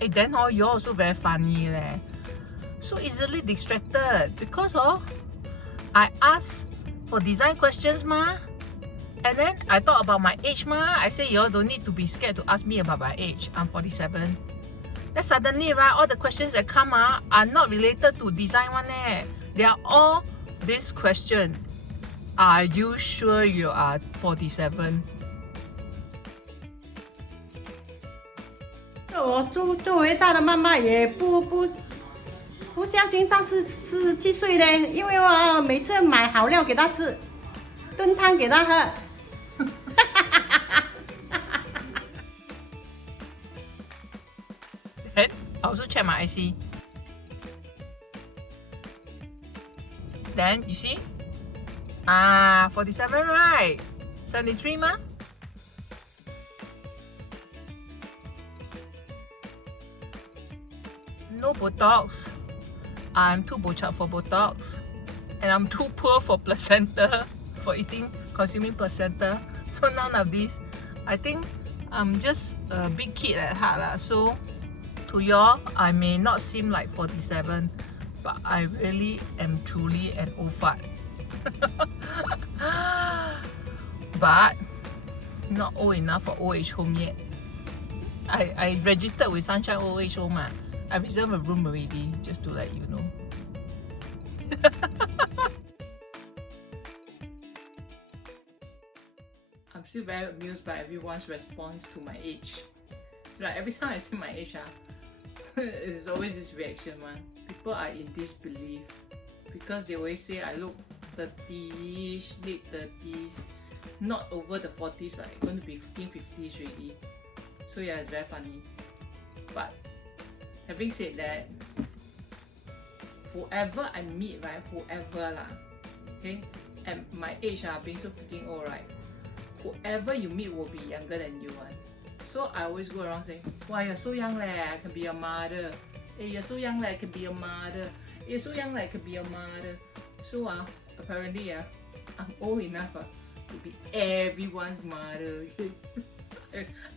then you're also very funny leh. So easily distracted because I ask for design questions ma. And then I thought about my age ma. I say you all don't need to be scared to ask me about my age. I'm 47. Then suddenly right, all the questions that come are not related to design one eh. They are all this question. Are you sure you are 47? 我作为他的妈妈也不相信他是47岁嘞，因为我每次买好料给他吃，炖汤给他喝。Then I also check my IC. Then you see? 47 right? 73 ma? No Botox. I'm too bochap for Botox. And I'm too poor for placenta, for consuming placenta. So none of these. I think I'm just a big kid at heart lah. So to y'all, I may not seem like 47, but I really am truly an old fart. But not old enough for old age home yet. I registered with Sunshine Old Age Home. I reserved a room already, just to let you know. I'm still very amused by everyone's response to my age. It's like every time I say my age, it's always this reaction, man. People are in disbelief because they always say I look 30ish, late 30s, not over the 40s, like going to be 50s already. So yeah, it's very funny. But having said that, whoever I meet, right, whoever lah, okay, and my age being so freaking old, right, whoever you meet will be younger than you one. So I always go around saying, wow, you're so young leh, I can be your mother. Hey, you're so young leh, I can be your mother. You're so young leh, I can be your mother. So apparently I'm old enough to be everyone's mother.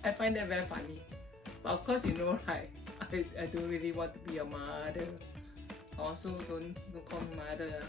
I find that very funny. But of course, you know, right, I don't really want to be your mother. Also, don't call me mother.